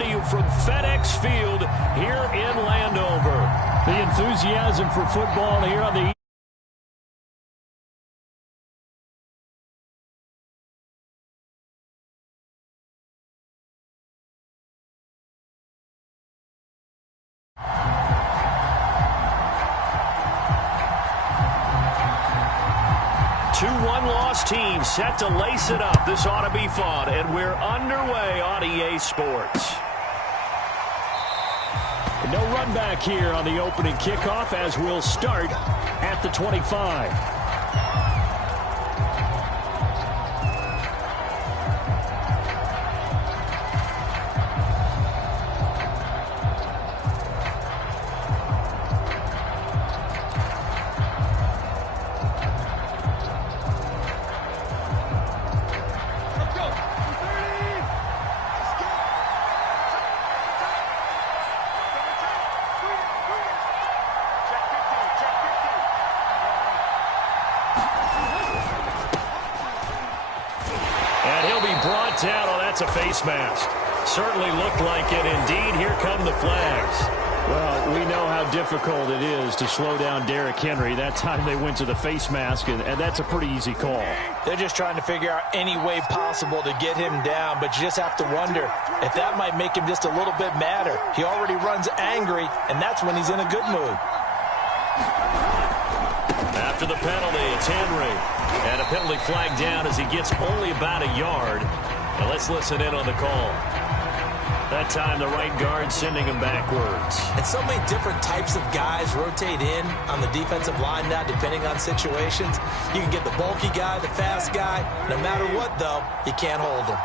to you from FedEx Field here in Landover. The enthusiasm for football here on the Two one-loss teams set to lace it up. This ought to be fun, and we're underway on EA Sports. No run back here on the opening kickoff as we'll start at the 25. Down. Oh, that's a face mask. Certainly looked like it. Indeed, here come the flags. Well, we know how difficult it is to slow down Derrick Henry. That time they went to the face mask, and that's a pretty easy call. They're just trying to figure out any way possible to get him down, but you just have to wonder if that might make him just a little bit madder. He already runs angry, and that's when he's in a good mood. After the penalty, it's Henry. And a penalty flag down as he gets only about a yard. Now let's listen in on the call. That time the right guard sending him backwards. And so many different types of guys rotate in on the defensive line now depending on situations. You can get the bulky guy, the fast guy. No matter what, though, you can't hold him.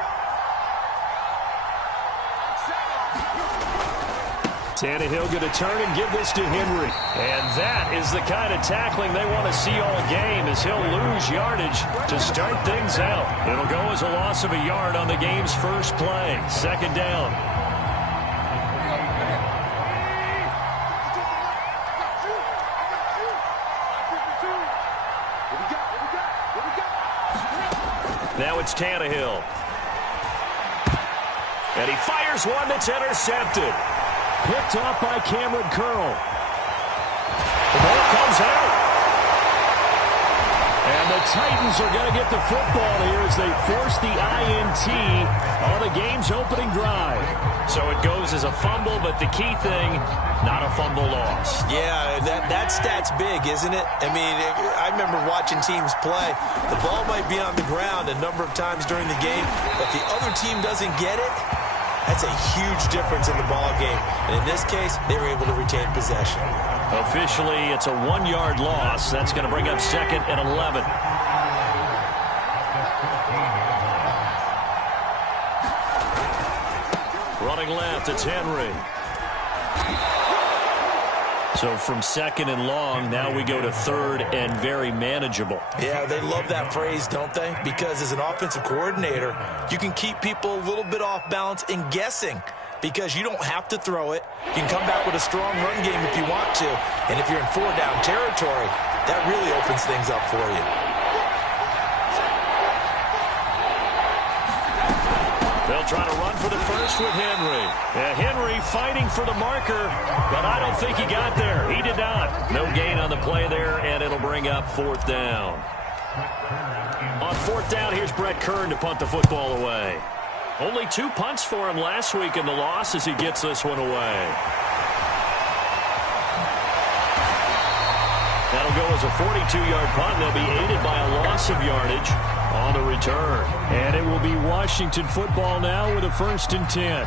Tannehill going to turn and give this to Henry. And that is the kind of tackling they want to see all game as he'll lose yardage to start things out. It'll go as a loss of a yard on the game's first play. Second down. Now it's Tannehill. And he fires one that's intercepted. Picked off by Cameron Curl. The ball comes out. And the Titans are going to get the football here as they force the INT on the game's opening drive. So it goes as a fumble, but the key thing, not a fumble loss. Yeah, that stat's big, isn't it? I mean, I remember watching teams play. The ball might be on the ground a number of times during the game, but the other team doesn't get it. That's a huge difference in the ball game. And in this case, they were able to retain possession. Officially, it's a 1-yard loss. That's going to bring up second and 11. Running left, it's Henry. So from second and long, now we go to third and very manageable. Yeah, they love that phrase, don't they? Because as an offensive coordinator, you can keep people a little bit off balance and guessing because you don't have to throw it. You can come back with a strong run game if you want to. And if you're in 4-down territory, that really opens things up for you. They'll try to run for the first with Henry. Henry fighting for the marker, but I don't think he got there. He did not. No gain on the play there, and it'll bring up fourth down. On fourth down, here's Brett Kern to punt the football away. Only 2 punts for him last week in the loss as he gets this one away. That'll go as a 42-yard punt. They'll be aided by a loss of yardage on the return. And it will be Washington football now with a 1st and 10.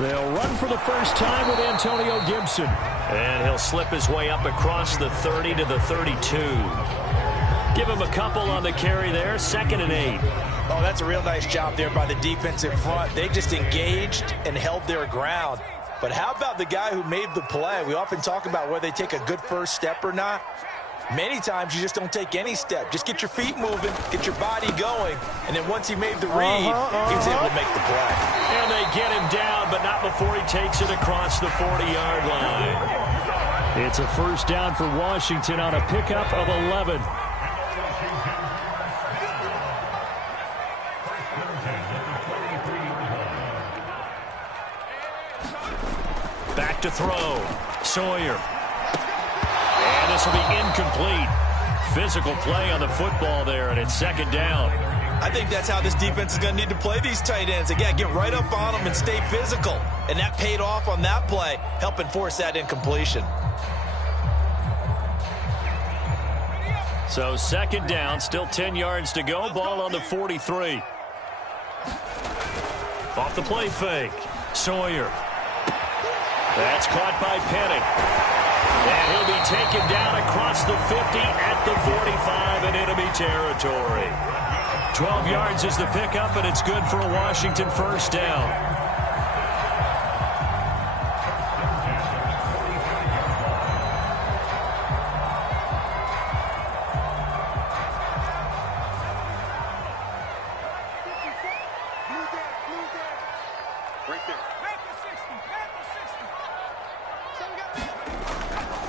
They'll run for the first time with Antonio Gibson. And he'll slip his way up across the 30 to the 32. Give him a couple on the carry there. 2nd and 8. Oh, that's a real nice job there by the defensive front. They just engaged and held their ground. But how about the guy who made the play? We often talk about whether they take a good first step or not. Many times you just don't take any step. Just get your feet moving, get your body going, and then once he made the read, he was able to make the play. And they get him down, but not before he takes it across the 40-yard line. It's a first down for Washington on a pickup of 11. Back to throw. Sawyer. And this will be incomplete. Physical play on the football there, and it's second down. I think that's how this defense is going to need to play these tight ends. Again, get right up on them and stay physical. And that paid off on that play, helping force that incompletion. So second down, still 10 yards to go. Ball on the 43. Off the play fake. Sawyer. That's caught by Penning. And he'll be taken down across the 50 at the 45 and enemy territory. 12 yards is the pickup, and it's good for a Washington first down.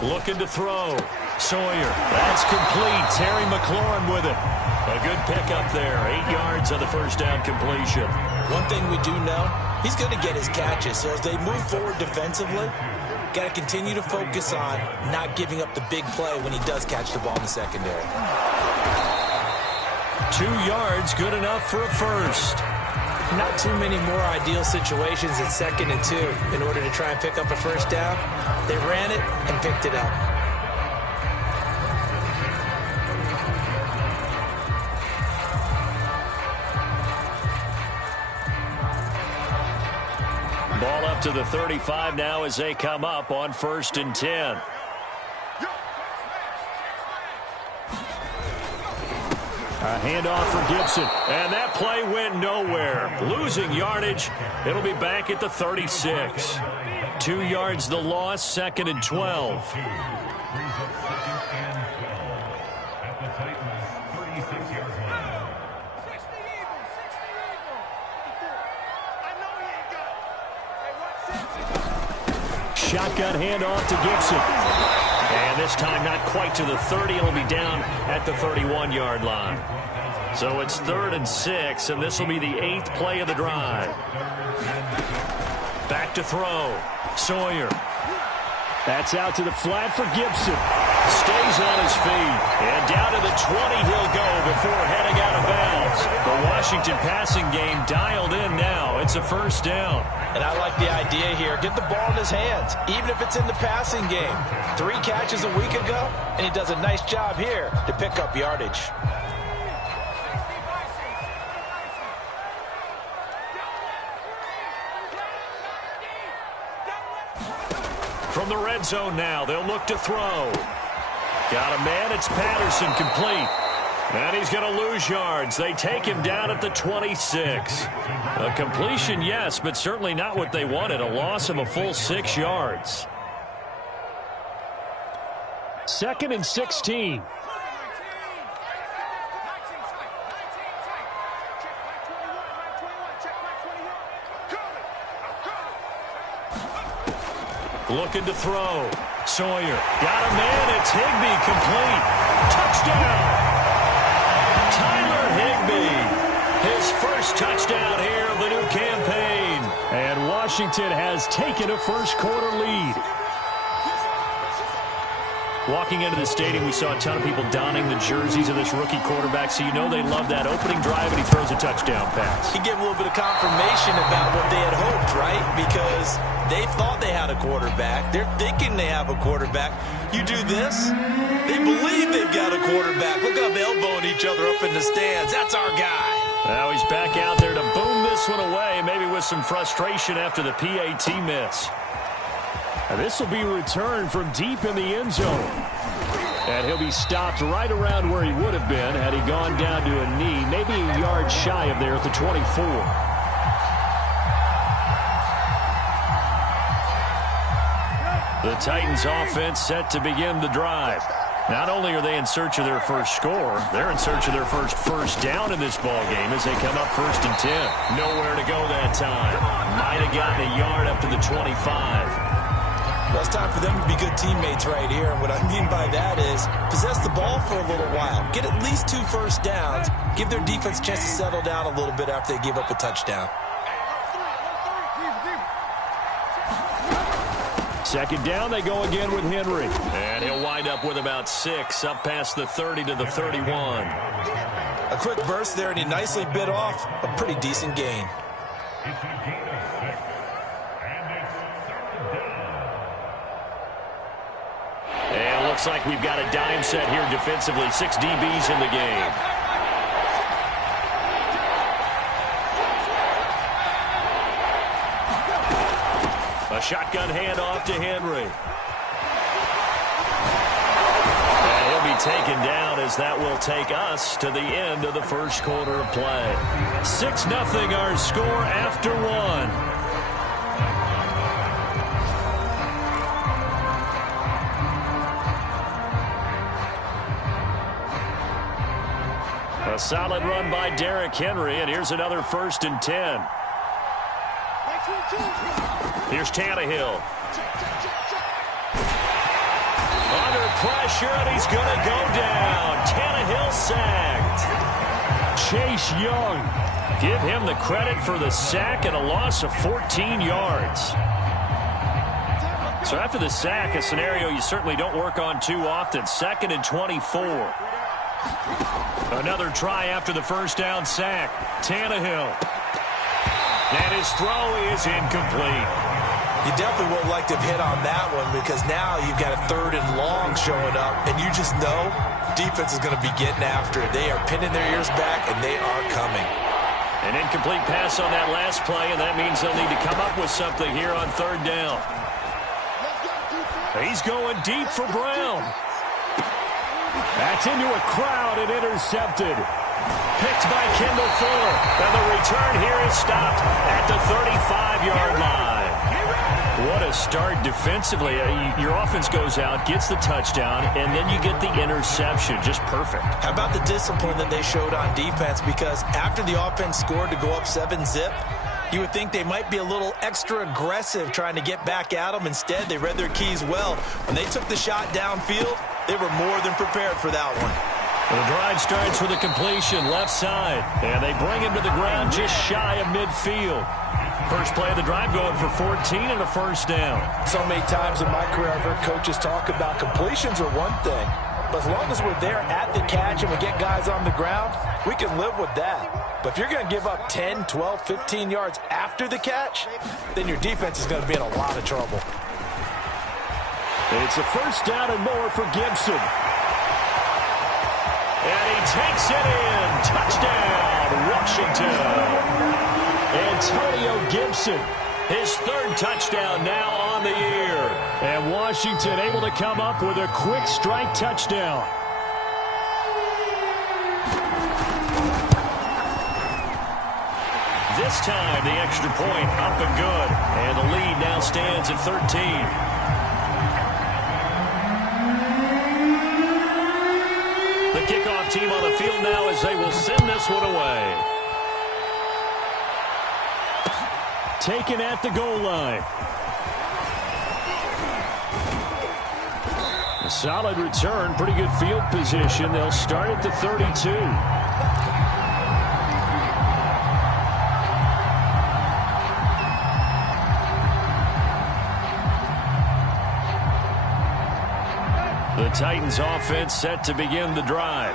Looking to throw. Sawyer. That's complete. Terry McLaurin with it. A good pickup there. 8 yards on the first down completion. One thing we do know, he's going to get his catches. So as they move forward defensively, got to continue to focus on not giving up the big play when he does catch the ball in the secondary. 2 yards, good enough for a first. Not too many more ideal situations at 2nd and 2 in order to try and pick up a first down. They ran it and picked it up. Ball up to the 35 now as they come up on 1st and 10. A handoff for Gibson. And that play went nowhere. Losing yardage. It'll be back at the 36. 2 yards the loss, 2nd and 12. Shotgun handoff to Gibson. And this time not quite to the 30. It'll be down at the 31-yard line. So it's 3rd and 6, and this will be the 8th play of the drive. Back to throw. Sawyer. That's out to the flat for Gibson. Stays on his feet. And down to the 20 he'll go before heading out of bounds. The Washington passing game dialed in now. It's a first down. And I like the idea here. Get the ball in his hands, even if it's in the passing game. 3 catches a week ago, and he does a nice job here to pick up yardage. From the red zone now, they'll look to throw. Got a man, it's Patterson, complete. And he's going to lose yards. They take him down at the 26. A completion, yes, but certainly not what they wanted. A loss of a full 6 yards. 2nd and 16. Looking to throw. Sawyer. Got a man. It's Higbee, complete. Touchdown. Tyler Higbee. His first touchdown here of the new campaign. And Washington has taken a first-quarter lead. Walking into the stadium, we saw a ton of people donning the jerseys of this rookie quarterback, so you know they love that opening drive, and he throws a touchdown pass. He gave a little bit of confirmation about what they had hoped, right? Because they thought they had a quarterback. They're thinking they have a quarterback. You do this, they believe they've got a quarterback. Look at them elbowing each other up in the stands. That's our guy. Now he's back out there to boom this one away, maybe with some frustration after the PAT miss. And this will be returned from deep in the end zone. And he'll be stopped right around where he would have been had he gone down to a knee, maybe a yard shy of there at the 24. The Titans offense set to begin the drive. Not only are they in search of their first score, they're in search of their first down in this ball game as they come up 1st and 10. Nowhere to go that time. Might have gotten a yard up to the 25. Well, it's time for them to be good teammates right here. And what I mean by that is possess the ball for a little while. Get at least 2 first downs. Give their defense a chance to settle down a little bit after they give up a touchdown. Second down, they go again with Henry. And he'll wind up with about 6, up past the 30 to the 31. A quick burst there, and he nicely bit off a pretty decent gain. And it looks like we've got a dime set here defensively. 6 DBs in the game. A shotgun handoff to Henry. And he'll be taken down as that will take us to the end of the first quarter of play. 6-0 our score after 1. A solid run by Derrick Henry, and here's another 1st and 10. Here's Tannehill. Under pressure, and he's going to go down. Tannehill sacked. Chase Young. Give him the credit for the sack and a loss of 14 yards. So after the sack, a scenario you certainly don't work on too often. 2nd and 24. Another try after the first down sack. Tannehill. And his throw is incomplete. You definitely would like to have hit on that one because now you've got a 3rd and long showing up, and you just know defense is going to be getting after it. They are pinning their ears back, and they are coming. An incomplete pass on that last play, and that means they'll need to come up with something here on 3rd down. He's going deep for Brown. That's into a crowd and intercepted. Picked by Kendall Fuller. And the return here is stopped at the 35-yard line. What a start defensively. Your offense goes out, gets the touchdown, and then you get the interception. Just perfect. How about the discipline that they showed on defense? Because after the offense scored to go up 7-zip, you would think they might be a little extra aggressive trying to get back at them. Instead, they read their keys well. When they took the shot downfield, they were more than prepared for that one. The drive starts with a completion left side, and they bring him to the ground just shy of midfield. First play of the drive going for 14 and a 1st down. So many times in my career I've heard coaches talk about completions are one thing, but as long as we're there at the catch and we get guys on the ground, we can live with that. But if you're going to give up 10, 12, 15 yards after the catch, then your defense is going to be in a lot of trouble. It's a 1st down and more for Gibson. And he takes it in. Touchdown, Washington. Antonio Gibson. His 3rd touchdown now on the year. And Washington able to come up with a quick strike touchdown. This time, the extra point up and good. And the lead now stands at 13. Kickoff team on the field now as they will send this one away. Taken at the goal line. A solid return, pretty good field position. They'll start at the 32. The Titans offense set to begin the drive.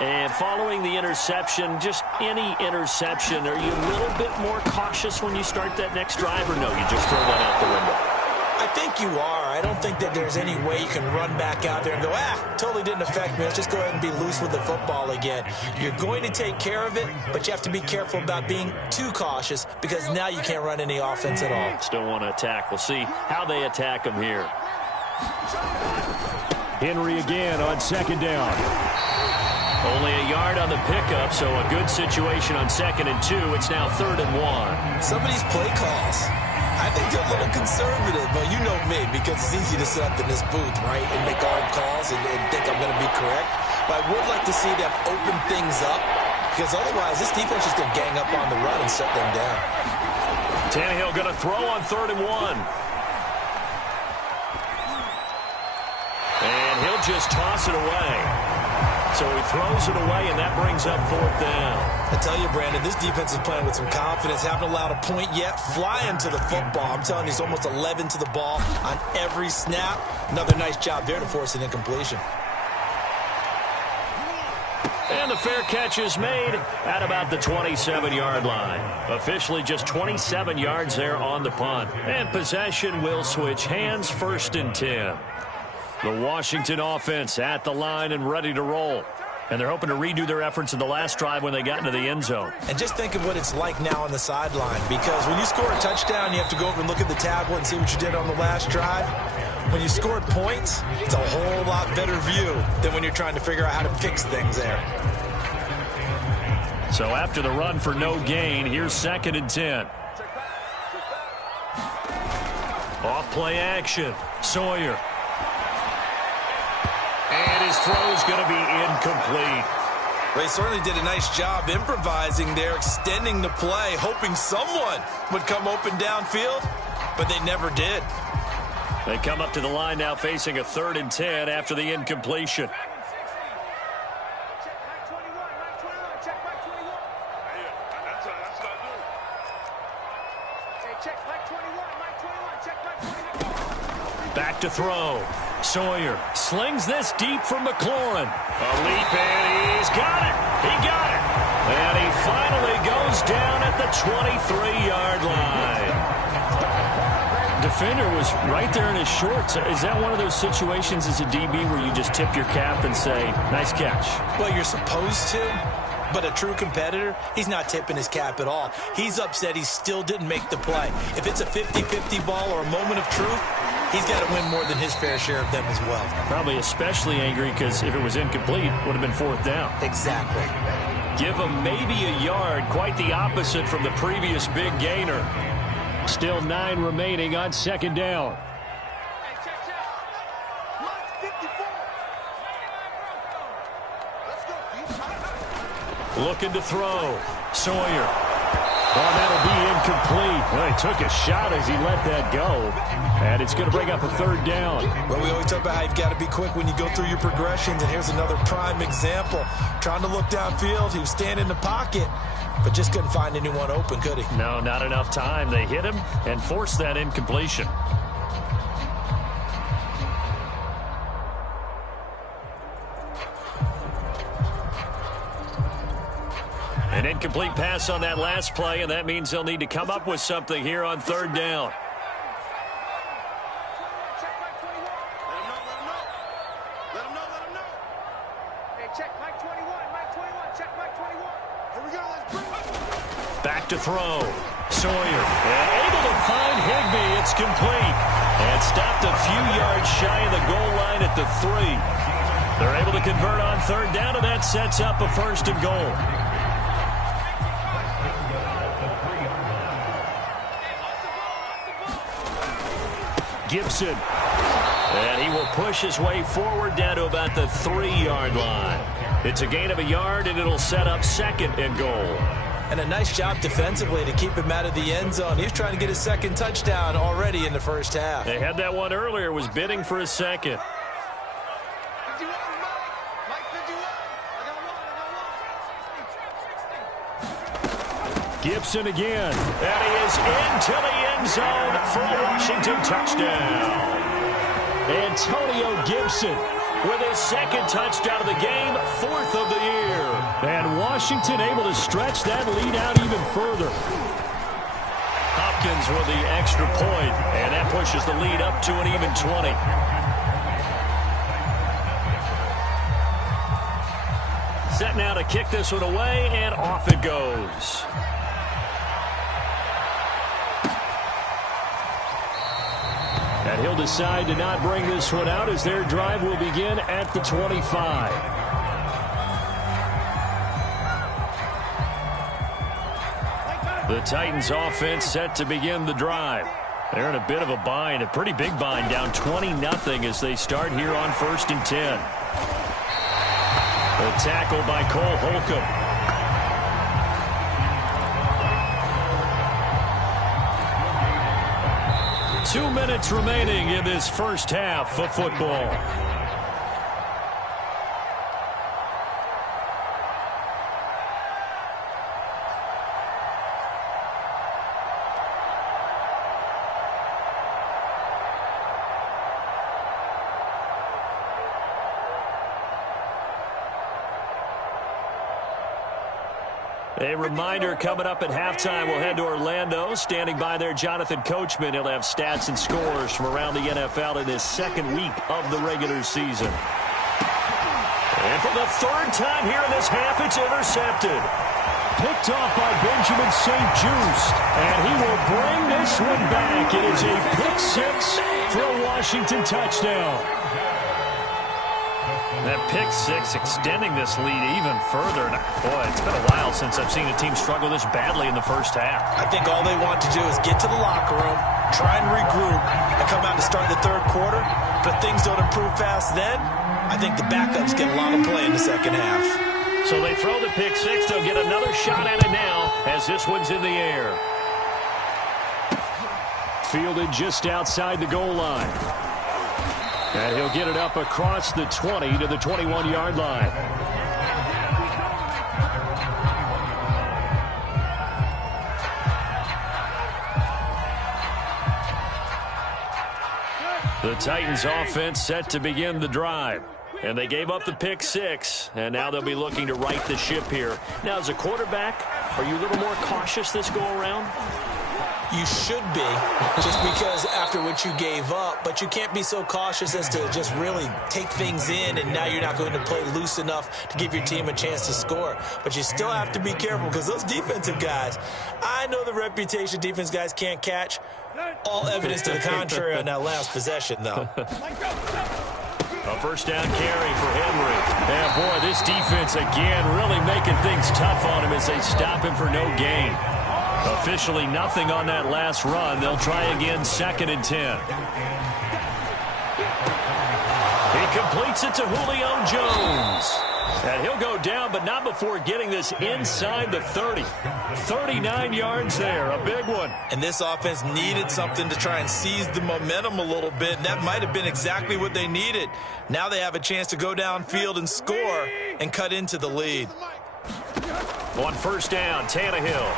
And following the interception, just any interception, are you a little bit more cautious when you start that next drive, or no, you just throw that out the window? I think you are. I don't think that there's any way you can run back out there and go, totally didn't affect me. Let's just go ahead and be loose with the football again. You're going to take care of it, but you have to be careful about being too cautious because now you can't run any offense at all. Still want to attack. We'll see how they attack them here. Henry again on 2nd down. Only a yard on the pickup, so a good situation on 2nd and 2. It's now 3rd and 1. Some of these play calls, I think they're a little conservative, but you know me, because it's easy to sit up in this booth, right, and make all calls and think I'm going to be correct. But I would like to see them open things up, because otherwise this defense is going to gang up on the run and shut them down. Tannehill going to throw on 3rd and 1. he'll just toss it away. So he throws it away, and that brings up 4th down. I tell you, Brandon, this defense is playing with some confidence. Haven't allowed a point yet. Flying to the football. I'm telling you, he's almost 11 to the ball on every snap. Another nice job there to force an incompletion. And the fair catch is made at about the 27-yard line. Officially just 27 yards there on the punt. And possession will switch hands, 1st and 10. The Washington offense at the line and ready to roll. And they're hoping to redo their efforts in the last drive when they got into the end zone. And just think of what it's like now on the sideline. Because when you score a touchdown, you have to go over and look at the tablet and see what you did on the last drive. When you scored points, it's a whole lot better view than when you're trying to figure out how to fix things there. So after the run for no gain, here's 2nd and 10. Off play action. Sawyer. And his throw's going to be incomplete. They certainly did a nice job improvising there, extending the play, hoping someone would come open downfield, but they never did. They come up to the line now facing a 3rd and 10 after the incompletion. Back to throw. Sawyer slings this deep from McLaurin. A leap, and he's got it. He got it. And he finally goes down at the 23-yard line. Defender was right there in his shorts. Is that one of those situations as a DB where you just tip your cap and say, nice catch? Well, you're supposed to. But a true competitor, he's not tipping his cap at all. He's upset he still didn't make the play. If it's a 50-50 ball or a moment of truth, he's got to win more than his fair share of them as well. Probably especially angry because if it was incomplete, it would have been 4th down. Exactly. Give him maybe a yard, quite the opposite from the previous big gainer. Still 9 remaining on 2nd down. Looking to throw. Sawyer. Oh, that'll be incomplete. Well, he took a shot as he let that go. And it's going to bring up a 3rd down. Well, we always talk about how you've got to be quick when you go through your progressions. And here's another prime example. Trying to look downfield. He was standing in the pocket, but just couldn't find anyone open, could he? No, not enough time. They hit him and forced that incompletion. An incomplete pass on that last play, and that means they'll need to come up with something here on 3rd down. Back to throw. Sawyer. And able to find Higbee. It's complete. And stopped a few yards shy of the goal line at the 3. They're able to convert on 3rd down, and that sets up a 1st and goal. Gibson. And he will push his way forward down to about the 3-yard line. It's a gain of a yard, and it'll set up 2nd and goal. And a nice job defensively to keep him out of the end zone. He was trying to get his 2nd touchdown already in the first half. They had that one earlier, was bidding for his 2nd. Gibson again. And he is into the end zone for a Washington touchdown. Antonio Gibson with his 2nd touchdown of the game, 4th of the year. And Washington able to stretch that lead out even further. Hopkins with the extra point, and that pushes the lead up to an even 20. Set now to kick this one away, and off it goes. And he'll decide to not bring this one out as their drive will begin at the 25. The Titans offense set to begin the drive. They're in a bit of a bind, a pretty big bind, down 20-0 as they start here on 1st and 10. The tackle by Cole Holcomb. 2 minutes remaining in this first half of football. A reminder coming up at halftime, we'll head to Orlando. Standing by there, Jonathan Coachman. He'll have stats and scores from around the NFL in his second week of the regular season. And for the third time here in this half, it's intercepted. Picked off by Benjamin St-Juste, and he will bring this one back. It is a pick six for a Washington touchdown. That pick six extending this lead even further. And boy, it's been a while since I've seen a team struggle this badly in the first half. I think all they want to do is get to the locker room, try and regroup, and come out to start the third quarter. But things don't improve fast then. I think the backups get a lot of play in the second half. So they throw the pick six. They'll get another shot at it now as this one's in the air. Fielded just outside the goal line. And he'll get it up across the 20 to the 21-yard line. The Titans offense set to begin the drive. And they gave up the pick six, and now they'll be looking to right the ship here. Now, as a quarterback, are you a little more cautious this go-around? You should be, just because after what you gave up, but you can't be so cautious as to just really take things in, and now you're not going to play loose enough to give your team a chance to score. But you still have to be careful, because those defensive guys, I know the reputation defense guys can't catch. All evidence to the contrary on that last possession, though. A first down carry for Henry. And, boy, this defense, again, really making things tough on him as they stop him for no gain. Officially nothing on that last run. They'll try again, 2nd and 10. He completes it to Julio Jones. And he'll go down, but not before getting this inside the 30. 39 yards there, a big one. And this offense needed something to try and seize the momentum a little bit, and that might have been exactly what they needed. Now they have a chance to go downfield and score and cut into the lead. On first down, Tannehill.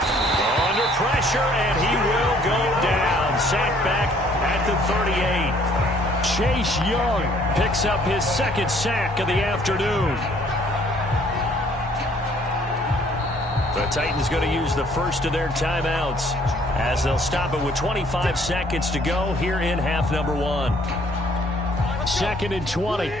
Under pressure, and he will go down. Sacked back at the 38. Chase Young picks up his second sack of the afternoon. The Titans going to use the first of their timeouts as they'll stop it with 25 seconds to go here in half number one. 2nd and 20.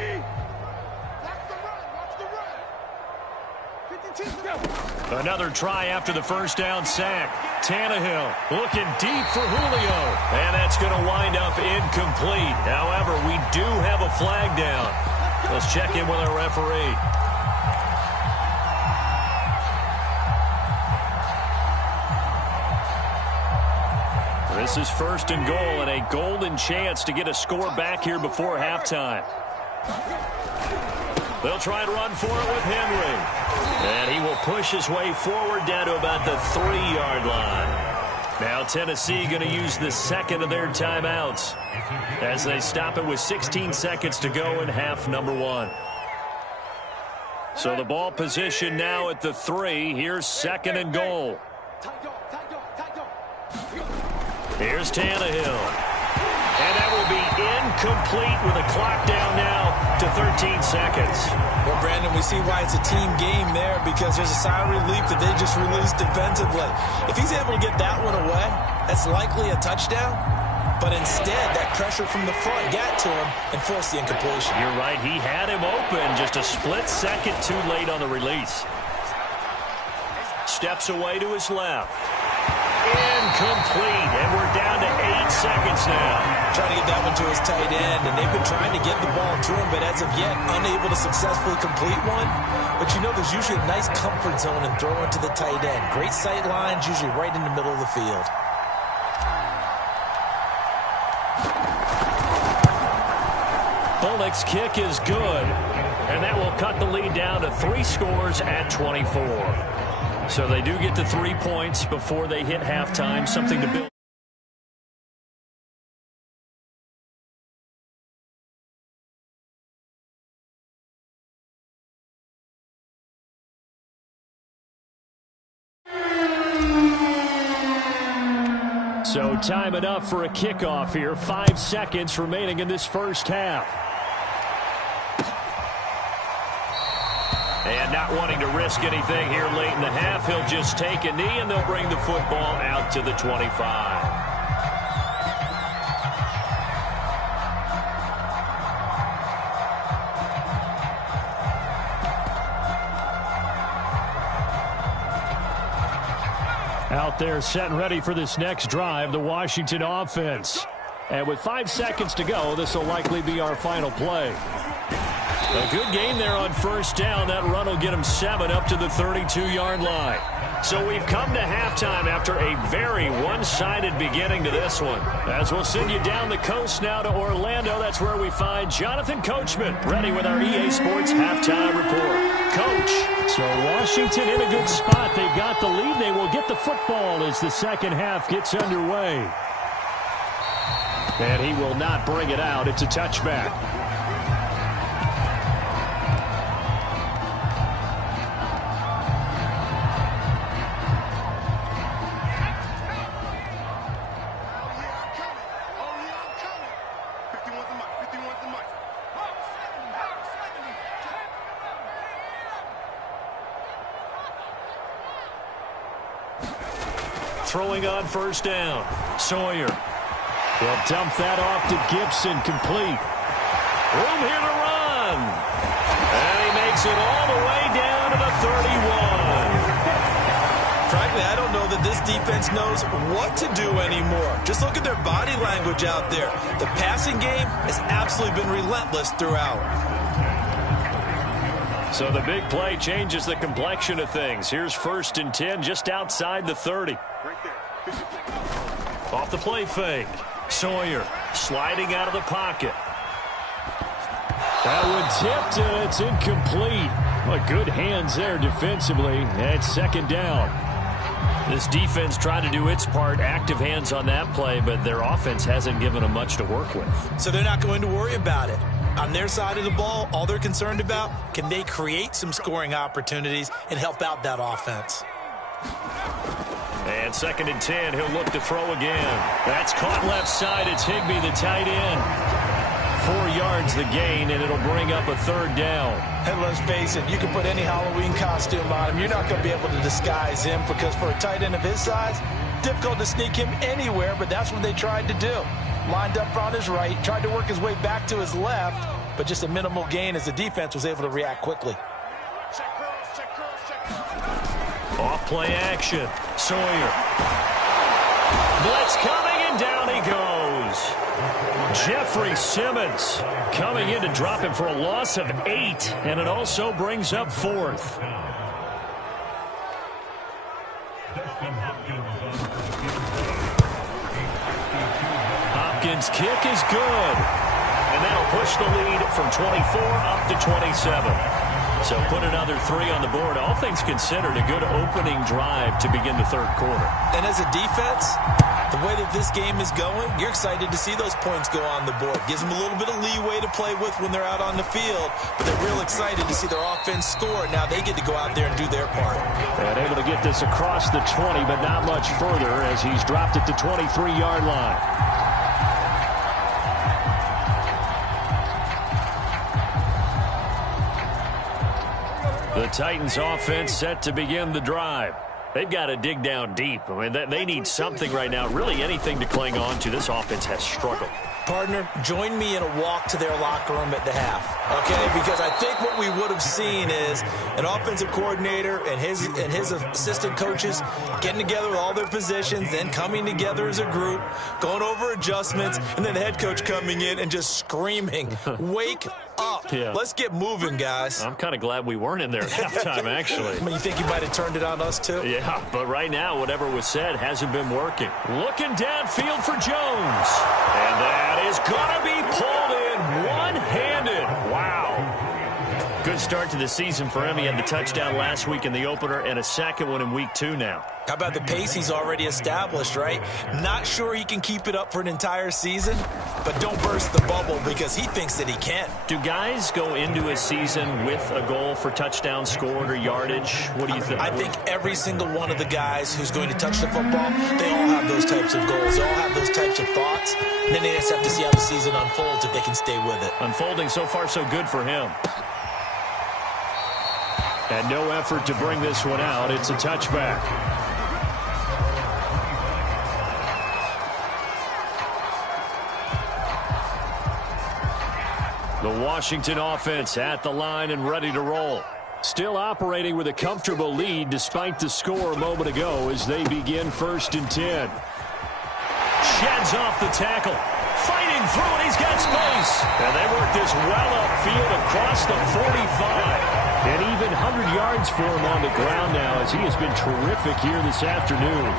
Another try after the first down sack. Tannehill looking deep for Julio. And that's going to wind up incomplete. However, we do have a flag down. Let's check in with our referee. This is 1st and goal and a golden chance to get a score back here before halftime. They'll try and run for it with Henry. And he will push his way forward down to about the 3-yard line. Now Tennessee going to use the second of their timeouts as they stop it with 16 seconds to go in half number one. So the ball position now at the 3. Here's 2nd and goal. Here's Tannehill. And that will be incomplete with a clock down now to 13 seconds. Well, Brandon, we see why it's a team game there, because there's a sigh of relief that they just released defensively. If he's able to get that one away, that's likely a touchdown. But instead, that pressure from the front got to him and forced the incompletion. You're right. He had him open, just a split second too late on the release. Steps away to his left. Incomplete, and we're down to 8 seconds now. Trying to get that one to his tight end, and they've been trying to get the ball to him, but as of yet, unable to successfully complete one. But you know, there's usually a nice comfort zone in throwing to the tight end. Great sight lines, usually right in the middle of the field. Bullock's kick is good, and that will cut the lead down to 3 scores at 24. So they do get to 3 points before they hit halftime, something to build. So time enough for a kickoff here. 5 seconds remaining in this first half. And not wanting to risk anything here late in the half, he'll just take a knee, and they'll bring the football out to the 25. Out there set and ready for this next drive, the Washington offense. And with 5 seconds to go, this will likely be our final play. A good gain there on first down. That run will get him 7 up to the 32-yard line. So we've come to halftime after a very one-sided beginning to this one. As we'll send you down the coast now to Orlando, that's where we find Jonathan Coachman, ready with our EA Sports Halftime Report. Coach. So Washington in a good spot. They've got the lead. They will get the football as the second half gets underway. And he will not bring it out. It's a touchback. Throwing on first down. Sawyer. They'll dump that off to Gibson, complete. Room here to run. And he makes it all the way down to the 31. Frankly, I don't know that this defense knows what to do anymore. Just look at their body language out there. The passing game has absolutely been relentless throughout. So the big play changes the complexion of things. Here's 1st and 10 just outside the 30. Off the play fake. Sawyer sliding out of the pocket. That one tipped, and it's incomplete. Well, good hands there defensively. And second down. This defense tried to do its part, active hands on that play, but their offense hasn't given them much to work with. So they're not going to worry about it. On their side of the ball, all they're concerned about, can they create some scoring opportunities and help out that offense? And 2nd and 10, he'll look to throw again. That's caught left side. It's Higbee, the tight end. 4 yards the gain, and it'll bring up a 3rd down. And let's face it, you can put any Halloween costume on him. You're not going to be able to disguise him because for a tight end of his size, difficult to sneak him anywhere, but that's what they tried to do. Lined up on his right, tried to work his way back to his left, but just a minimal gain as the defense was able to react quickly. Off play action. Sawyer. Blitz coming, and down he goes. Jeffrey Simmons coming in to drop him for a loss of 8, and it also brings up 4th. Hopkins' kick is good. And that'll push the lead from 24 up to 27. So put another 3 on the board. All things considered, a good opening drive to begin the 3rd quarter. And as a defense, the way that this game is going, you're excited to see those points go on the board. Gives them a little bit of leeway to play with when they're out on the field, but they're real excited to see their offense score. Now they get to go out there and do their part. And able to get this across the 20, but not much further as he's dropped it to 23-yard line. The Titans offense set to begin the drive. They've got to dig down deep. I mean, they need something right now, really anything to cling on to. This offense has struggled. Partner, join me in a walk to their locker room at the half, okay? Because I think what we would have seen is an offensive coordinator and his assistant coaches getting together with all their positions, then coming together as a group, going over adjustments, and then the head coach coming in and just screaming, wake up. Yeah. Let's get moving, guys. I'm kind of glad we weren't in there at halftime, actually. I mean, you think he might have turned it on us, too? Yeah, but right now, whatever was said hasn't been working. Looking downfield for Jones. And that is going to be pulled in one-handed. Wow. Good start to the season for him. He had the touchdown last week in the opener and a second one in week 2 now. How about the pace he's already established, right? Not sure he can keep it up for an entire season, but don't burst the bubble because he thinks that he can. Do guys go into a season with a goal for touchdowns scored or yardage? What do you think? I think every single one of the guys who's going to touch the football, they all have those types of goals. They all have those types of thoughts. And then they just have to see how the season unfolds if they can stay with it. Unfolding so far so good for him. And no effort to bring this one out. It's a touchback. The Washington offense at the line and ready to roll. Still operating with a comfortable lead despite the score a moment ago as they begin 1st and 10. Sheds off the tackle. Fighting through it. He's got space. And they work this well upfield across the 45. And even 100 yards for him on the ground now as he has been terrific here this afternoon.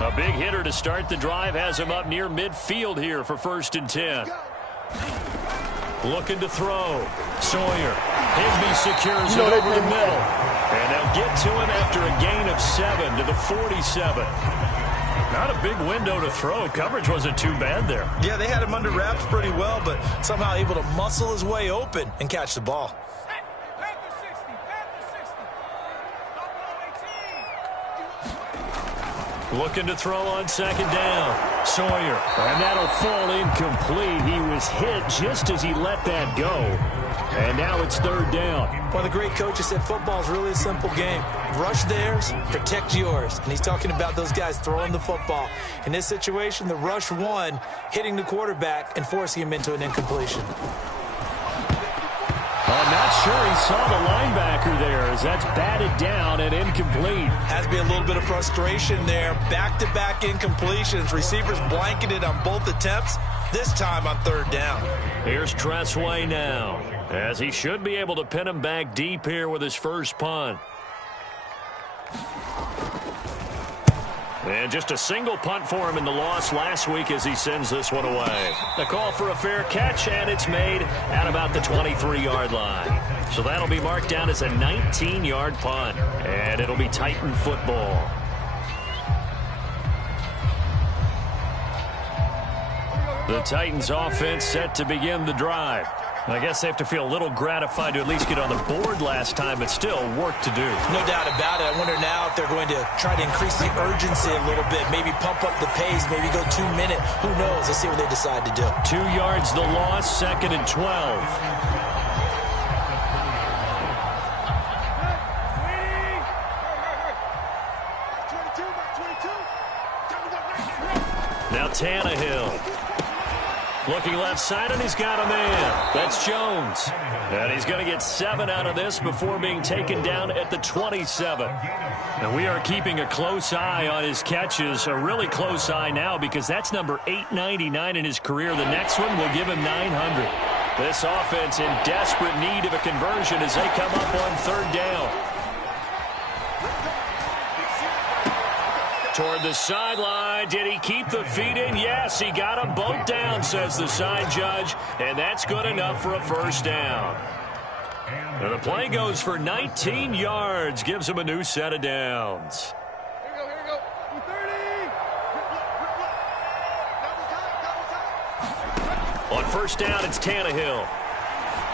A big hitter to start the drive has him up near midfield here for 1st and 10. Looking to throw. Sawyer. Higbee secures it over the middle. And they'll get to him after a gain of 7 to the 47. Not a big window to throw. Coverage wasn't too bad there. Yeah, they had him under wraps pretty well, but somehow able to muscle his way open and catch the ball. Looking to throw on 2nd down. Sawyer. And that'll fall incomplete. He was hit just as he let that go. And now it's 3rd down. One of the great coaches said football is really a simple game. Rush theirs, protect yours. And he's talking about those guys throwing the football. In this situation, the rush won, hitting the quarterback and forcing him into an incompletion. I'm not sure he saw the linebacker there as that's batted down and incomplete. Has to be a little bit of frustration there. Back-to-back incompletions. Receivers blanketed on both attempts, this time on 3rd down. Here's Tressway now, as he should be able to pin him back deep here with his first punt. And just a single punt for him in the loss last week as he sends this one away. The call for a fair catch, and it's made at about the 23-yard line. So that'll be marked down as a 19-yard punt, and it'll be Titan football. The Titans offense set to begin the drive. I guess they have to feel a little gratified to at least get on the board last time, but still work to do. No doubt about it. I wonder now if they're going to try to increase the urgency a little bit, maybe pump up the pace, maybe go 2 minute. Who knows? Let's see what they decide to do. 2 yards the loss, 2nd and 12. Now Tannehill. Looking left side, and he's got a man. That's Jones. And he's going to get 7 out of this before being taken down at the 27. And we are keeping a close eye on his catches, a really close eye now because that's number 899 in his career. The next one will give him 900. This offense in desperate need of a conversion as they come up on 3rd down. Toward the sideline. Did he keep the feet in? Yes, he got them both down, says the side judge. And that's good enough for a 1st down. And the play goes for 19 yards. Gives him a new set of downs. Here we go. 30. On 1st down, it's Tannehill.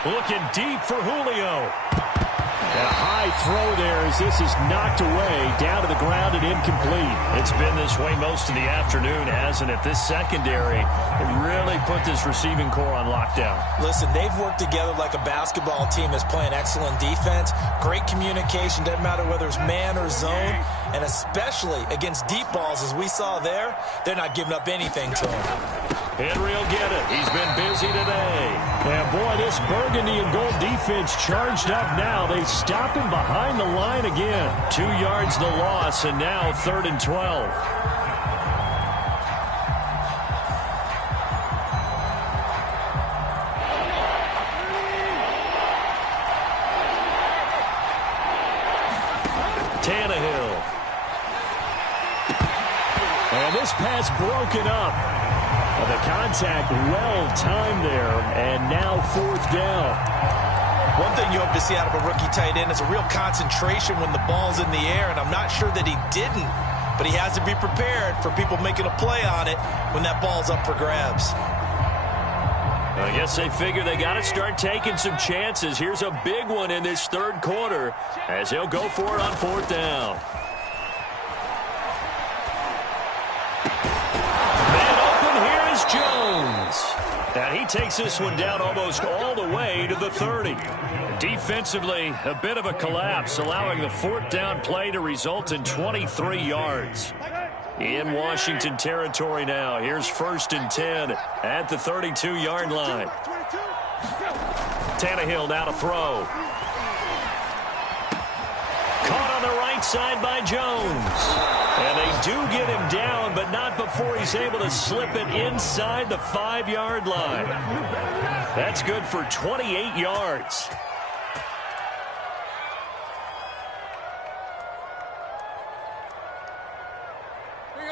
Looking deep for Julio. And a high throw there as this is knocked away, down to the ground and incomplete. It's been this way most of the afternoon, hasn't it? This secondary really put this receiving core on lockdown. Listen, they've worked together like a basketball team that's playing excellent defense. Great communication, doesn't matter whether it's man or zone. And especially against deep balls, as we saw there, they're not giving up anything to him. Henry will get it. He's been busy today. And boy, this burgundy and gold defense charged up now. They stop him behind the line again. 2 yards the loss, and now 3rd and 12. Tannehill. And this pass broken up. The contact well timed there, and now 4th down. One thing you hope to see out of a rookie tight end is a real concentration when the ball's in the air, and I'm not sure that he didn't, but he has to be prepared for people making a play on it when that ball's up for grabs. I guess they figure they got to start taking some chances. Here's a big one in this third quarter as he'll go for it on 4th down. Man open, here is Jones. And he takes this one down almost all the way to the 30. Defensively, a bit of a collapse, allowing the 4th down play to result in 23 yards. In Washington territory now. Here's 1st and 10 at the 32-yard line. Tannehill now to throw. Caught on the right side by Jones. And they do get him down, but not before he's able to slip it inside the 5-yard line. That's good for 28 yards.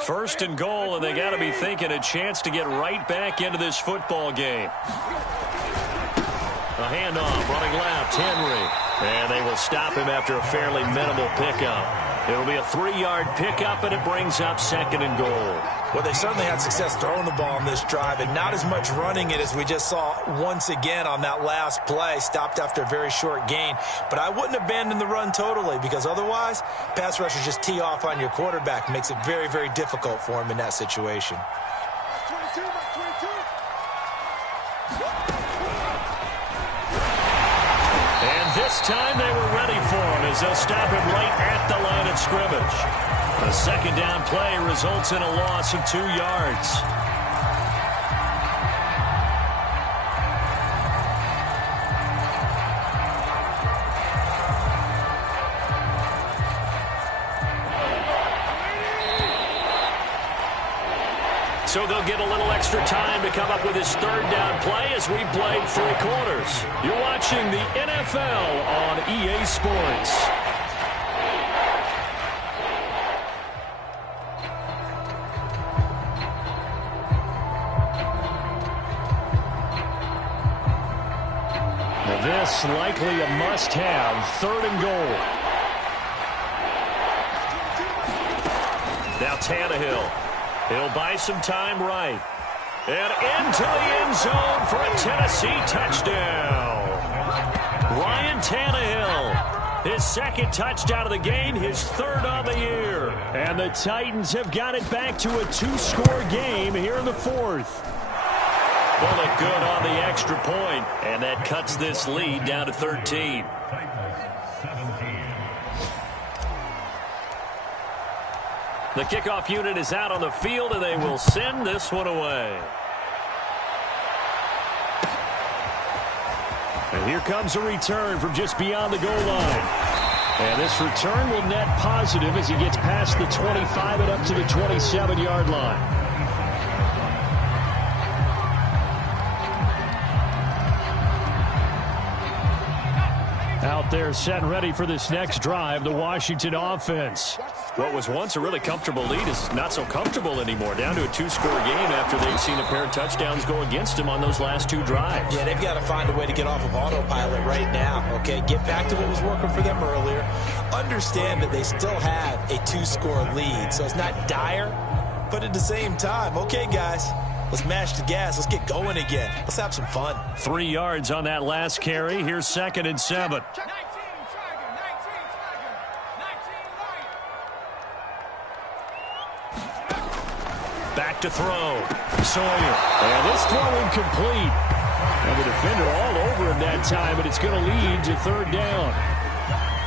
First and goal, and they got to be thinking a chance to get right back into this football game. A handoff, running left, Henry. And they will stop him after a fairly minimal pickup. It'll be a 3-yard pickup, and it brings up 2nd and goal. Well, they certainly had success throwing the ball on this drive, and not as much running it as we just saw once again on that last play. Stopped after a very short gain. But I wouldn't abandon the run totally, because otherwise, pass rushers just tee off on your quarterback. Makes it very, very difficult for him in that situation. This time they were ready for him as they'll stop him right at the line of scrimmage. A 2nd down play results in a loss of 2 yards. So they'll get a little extra time to come up with his 3rd down play as we played 3 quarters. You're watching the NFL on EA Sports. Now this likely a must-have 3rd and goal. Now Tannehill. He'll buy some time right. And into the end zone for a Tennessee touchdown. Ryan Tannehill, his 2nd touchdown of the game, his 3rd on the year. And the Titans have got it back to a 2-score game here in the 4th. Well, it good on the extra point, and that cuts this lead down to 13. The kickoff unit is out on the field, and they will send this one away. And here comes a return from just beyond the goal line. And this return will net positive as he gets past the 25 and up to the 27-yard line. Out there set and ready for this next drive, the Washington offense. What was once a really comfortable lead is not so comfortable anymore. Down to a 2-score game after they've seen a pair of touchdowns go against them on those last 2 drives. Yeah, they've got to find a way to get off of autopilot right now, okay? Get back to what was working for them earlier. Understand that they still have a 2-score lead, so it's not dire, but at the same time, okay, guys, let's mash the gas. Let's get going again. Let's have some fun. 3 yards on that last carry. Here's 2nd and 7. Back to throw. Sawyer. And this throw incomplete. And the defender all over him that time, but it's going to lead to 3rd down.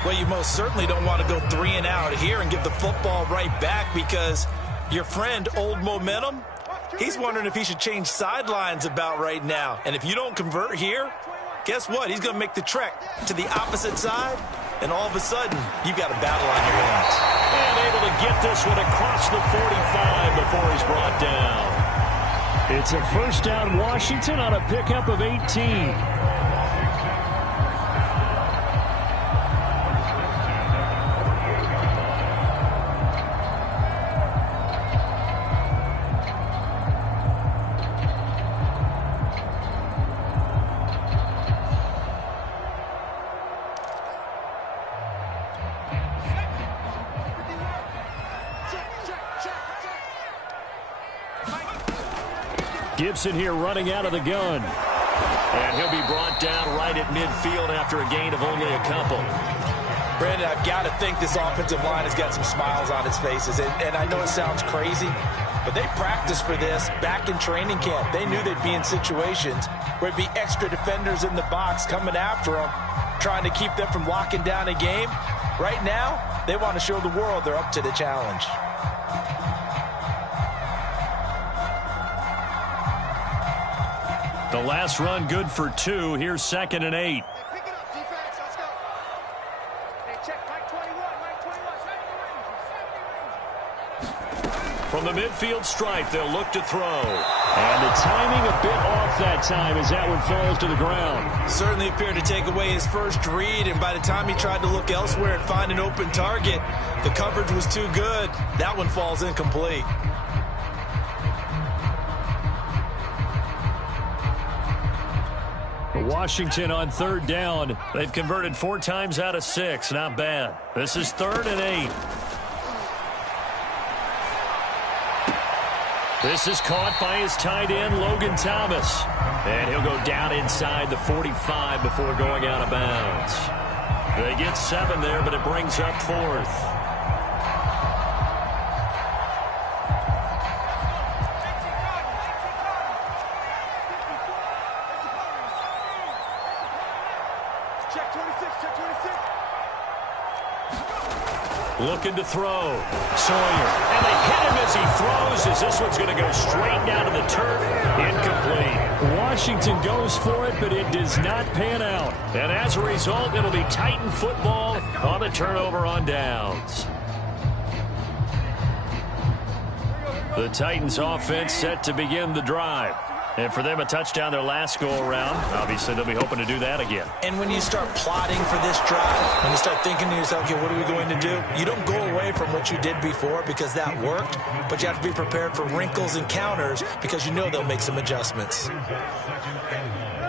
Well, you most certainly don't want to go 3 and out here and give the football right back because your friend, Old Momentum, he's wondering if he should change sidelines about right now. And if you don't convert here, guess what? He's going to make the trek to the opposite side, and all of a sudden, you've got a battle on your hands. And able to get this one across the 45 before he's brought down. It's a 1st down Washington on a pickup of 18. Gibson here running out of the gun. And he'll be brought down right at midfield after a gain of only a couple. Brandon, I've got to think this offensive line has got some smiles on its faces. And I know it sounds crazy, but they practiced for this back in training camp. They knew they'd be in situations where it'd be extra defenders in the box coming after them, trying to keep them from locking down a game. Right now, they want to show the world they're up to the challenge. The last run good for 2. Here's 2nd and 8. Pick it up, defense. Let's go. Hey, check Mike 21. Mike 21. From the midfield stripe, they'll look to throw. And the timing a bit off that time as that one falls to the ground. Certainly appeared to take away his first read, and by the time he tried to look elsewhere and find an open target, the coverage was too good. That one falls incomplete. Washington on 3rd down. They've converted 4 times out of 6. Not bad. This is 3rd and 8. This is caught by his tight end, Logan Thomas. And he'll go down inside the 45 before going out of bounds. They get 7 there, but it brings up 4th. Check 26. Check 26. Looking to throw. Sawyer. And they hit him as he throws, as this one's going to go straight down to the turf. Incomplete. Washington goes for it, but it does not pan out. And as a result, it'll be Titan football on the turnover on downs. The Titans offense set to begin the drive. And for them, a touchdown their last go-around. Obviously, they'll be hoping to do that again. And when you start plotting for this drive, when you start thinking to yourself, okay, what are we going to do? You don't go away from what you did before because that worked, but you have to be prepared for wrinkles and counters because you know they'll make some adjustments.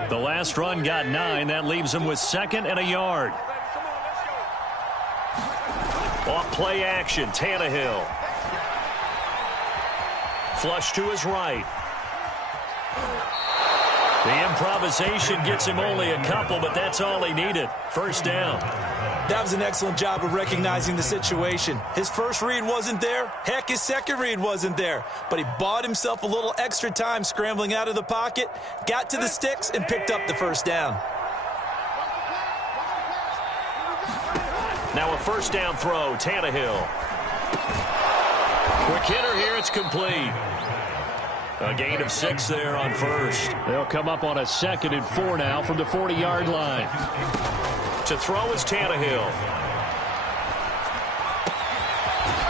The last run got 9. That leaves them with 2nd and a yard. Off play action, Tannehill. Flush to his right. The improvisation gets him only a couple, but that's all he needed. 1st down. That was an excellent job of recognizing the situation. His first read wasn't there. Heck, his second read wasn't there. But he bought himself a little extra time scrambling out of the pocket, got to the sticks, and picked up the 1st down. Now a 1st down throw, Tannehill. Quick hitter here, it's complete. A gain of 6 there on 1st. They'll come up on a 2nd and 4 now from the 40-yard line. To throw is Tannehill.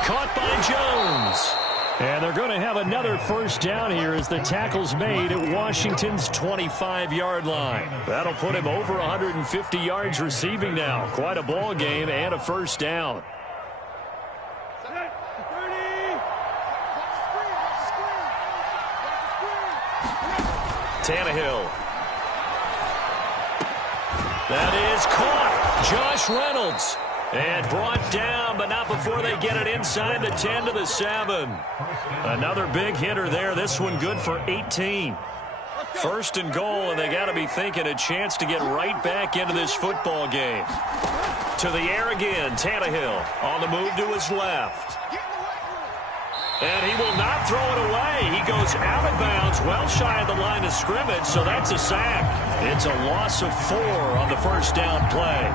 Caught by Jones. And they're going to have another 1st down here as the tackle's made at Washington's 25-yard line. That'll put him over 150 yards receiving now. Quite a ball game and a 1st down. Tannehill. That is caught. Josh Reynolds. And brought down, but not before they get it inside the 10 to the 7. Another big hitter there. This one good for 18. 1st and goal, and they got to be thinking a chance to get right back into this football game. To the air again, Tannehill on the move to his left. And he will not throw it away. He goes out of bounds, well shy of the line of scrimmage, so that's a sack. It's a loss of 4 on the 1st down play.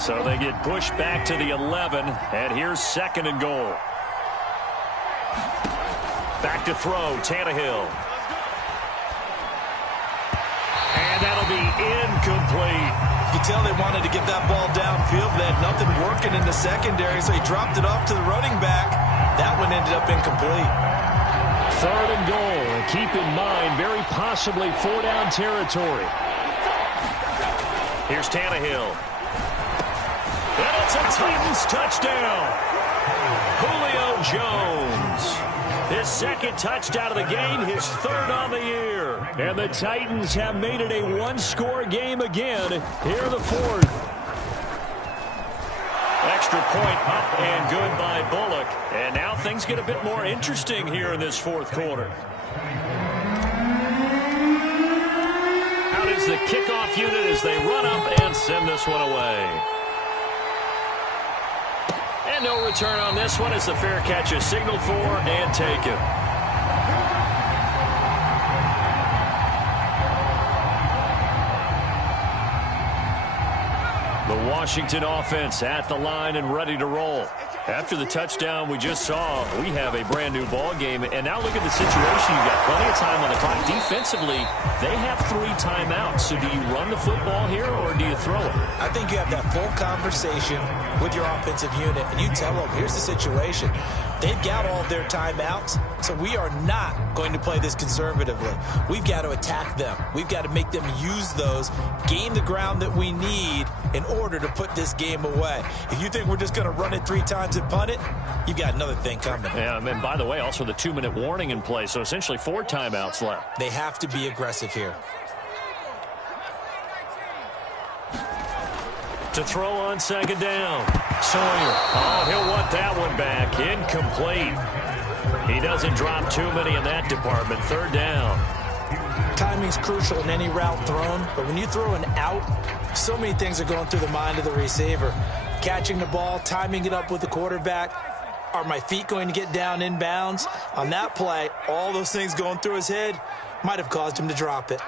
So they get pushed back to the 11, and here's 2nd and goal. Back to throw, Tannehill. And that'll be incomplete. You can tell they wanted to get that ball downfield. They had nothing working in the secondary, so he dropped it off to the running back. That one ended up incomplete. 3rd and goal. And keep in mind, very possibly 4-down territory. Here's Tannehill. And it's a Titans touchdown. Julio Jones. His 2nd touchdown of the game, his 3rd on the year. And the Titans have made it a one-score game again. Here the 4th. Extra point up and good by Bullock. And now things get a bit more interesting here in this fourth quarter. Out is the kickoff unit as they run up and send this one away. And no return on this one as the fair catch is signaled for and taken. The Washington offense at the line and ready to roll. After the touchdown we just saw, we have a brand new ball game. And now look at the situation. You've got plenty of time on the clock. Defensively, they have 3 timeouts. So do you run the football here or do you throw it? I think you have that full conversation with your offensive unit, and you tell them, here's the situation. They've got all of their timeouts, so we are not going to play this conservatively. We've got to attack them. We've got to make them use those, gain the ground that we need in order to put this game away. If you think we're just going to run it 3 times and punt it, you've got another thing coming. Yeah, and by the way, also the 2-minute warning in play, so essentially 4 timeouts left. They have to be aggressive here. To throw on second down. Sawyer. Oh, he'll want that one back. Incomplete. He doesn't drop too many in that department. 3rd down. Timing's crucial in any route thrown, but when you throw an out, so many things are going through the mind of the receiver. Catching the ball, timing it up with the quarterback. Are my feet going to get down inbounds? On that play, all those things going through his head might have caused him to drop it.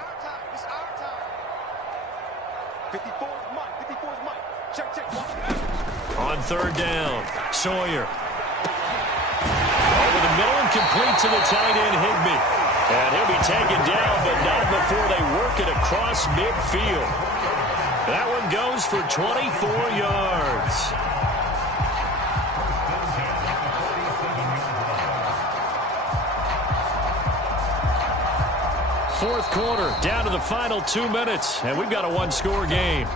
54 is Mike. 54 is Mike. Check. On 3rd down, Sawyer. Over the middle and complete to the tight end, Higbee. And he'll be taken down, but not before they work it across midfield. That one goes for 24 yards. Fourth quarter, down to the final 2 minutes, and we've got a 1-score game.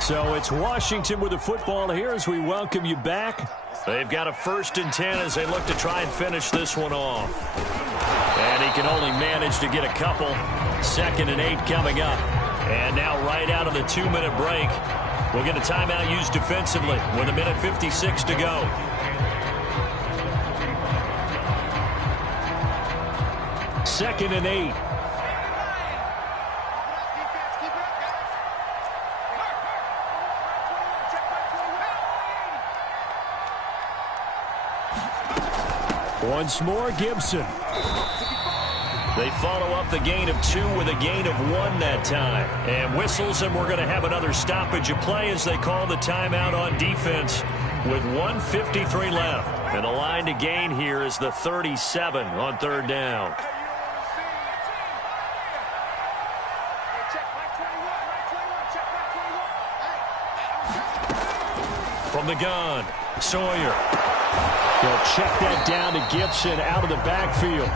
So it's Washington with the football here as we welcome you back. They've got a 1st and 10 as they look to try and finish this one off. And he can only manage to get a couple. 2nd and 8 coming up. And now right out of the 2-minute break, we'll get a timeout used defensively with 1:56 to go. Second and 8. Once more, Gibson. They follow up the gain of 2 with a gain of 1 that time. And whistles, and we're going to have another stoppage of play as they call the timeout on defense with 1:53 left. And the line to gain here is the 37 on 3rd down. From the gun, Sawyer. He'll check that down to Gibson out of the backfield.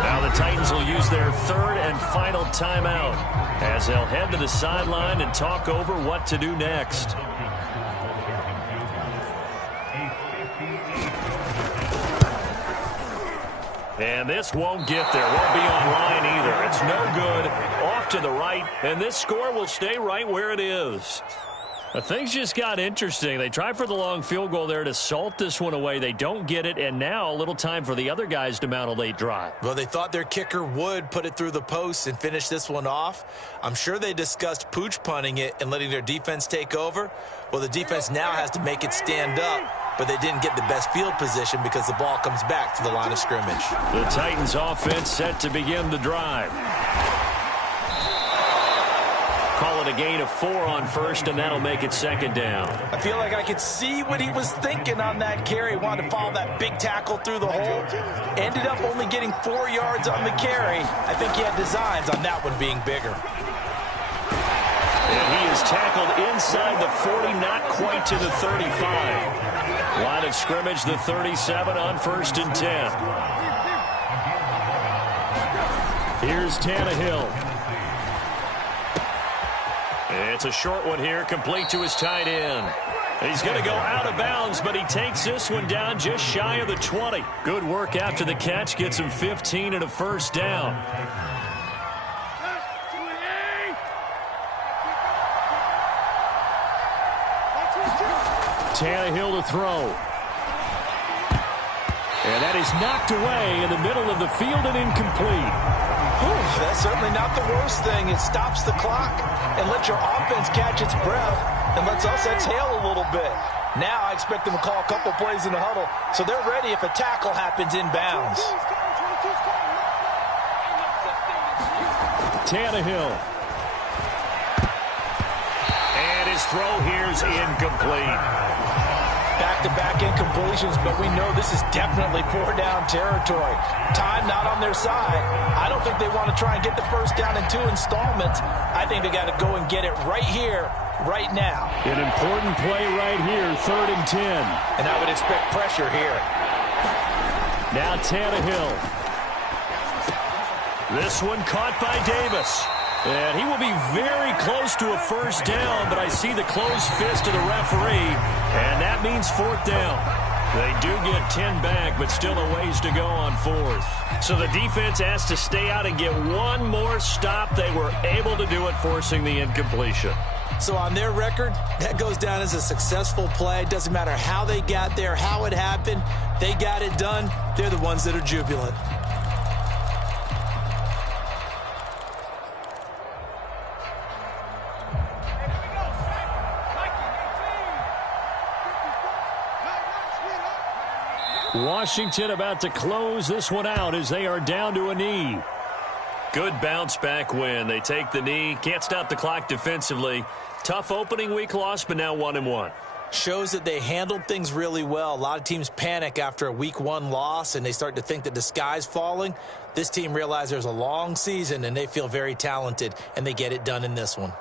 Now the Titans will use their 3rd and final timeout as they'll head to the sideline and talk over what to do next. And this won't get there. Won't be online either. It's no good. Off to the right, and this score will stay right where it is. Things just got interesting. They try for the long field goal there to salt this one away. They don't get it, and now a little time for the other guys to mount a late drive. Well, they thought their kicker would put it through the post and finish this one off. I'm sure they discussed pooch punting it and letting their defense take over. Well, the defense now has to make it stand up, but they didn't get the best field position because the ball comes back to the line of scrimmage. The Titans offense set to begin the drive. Call it a gain of 4 on 1st, and that'll make it 2nd down. I feel like I could see what he was thinking on that carry. Wanted to follow that big tackle through the hole. Ended up only getting 4 yards on the carry. I think he had designs on that one being bigger. And he is tackled inside the 40, not quite to the 35. Line of scrimmage, the 37 on 1st and 10. Here's Tannehill. It's a short one here, complete to his tight end. He's going to go out of bounds, but he takes this one down just shy of the 20. Good work after the catch. Gets him 15 and a first down. Tannehill to throw. And that is knocked away in the middle of the field and incomplete. That's certainly not the worst thing. It stops the clock and lets your offense catch its breath and lets us exhale a little bit. Now I expect them to call a couple plays in the huddle so they're ready if a tackle happens inbounds. Tannehill. And his throw here's incomplete. Back-to-back incompletions, but we know this is definitely four-down territory. Time not on their side. I don't think they want to try and get the first down in 2 installments. I think they got to go and get it right here, right now. An important play right here, 3rd and 10. And I would expect pressure here. Now Tannehill. This one caught by Davis. And he will be very close to a first down, but I see the closed fist of the referee, and that means 4th down. They do get 10 back, but still a ways to go on 4th. So the defense has to stay out and get one more stop. They were able to do it, forcing the incompletion. So on their record, that goes down as a successful play. Doesn't matter how they got there, how it happened. They got it done. They're the ones that are jubilant. Washington about to close this one out as they are down to a knee. Good bounce-back win. They take the knee. Can't stop the clock defensively. Tough opening week loss, but now 1-1. Shows that they handled things really well. A lot of teams panic after a week 1 loss, and they start to think that the sky's falling. This team realized there's a long season, and they feel very talented, and they get it done in this one.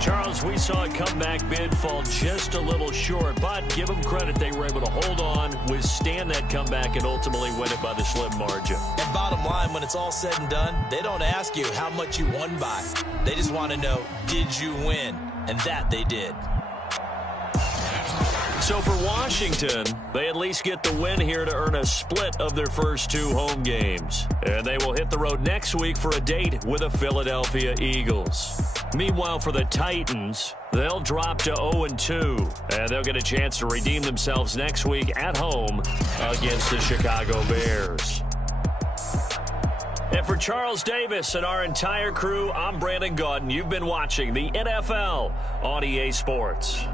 Charles, we saw a comeback bid fall just a little short, but give them credit. They were able to hold on, withstand that comeback, and ultimately win it by the slim margin. And bottom line, when it's all said and done, they don't ask you how much you won by. They just want to know, did you win? And that they did. So for Washington, they at least get the win here to earn a split of their first 2 home games. And they will hit the road next week for a date with the Philadelphia Eagles. Meanwhile, for the Titans, they'll drop to 0-2, and they'll get a chance to redeem themselves next week at home against the Chicago Bears. And for Charles Davis and our entire crew, I'm Brandon Gaudin. You've been watching the NFL on EA Sports.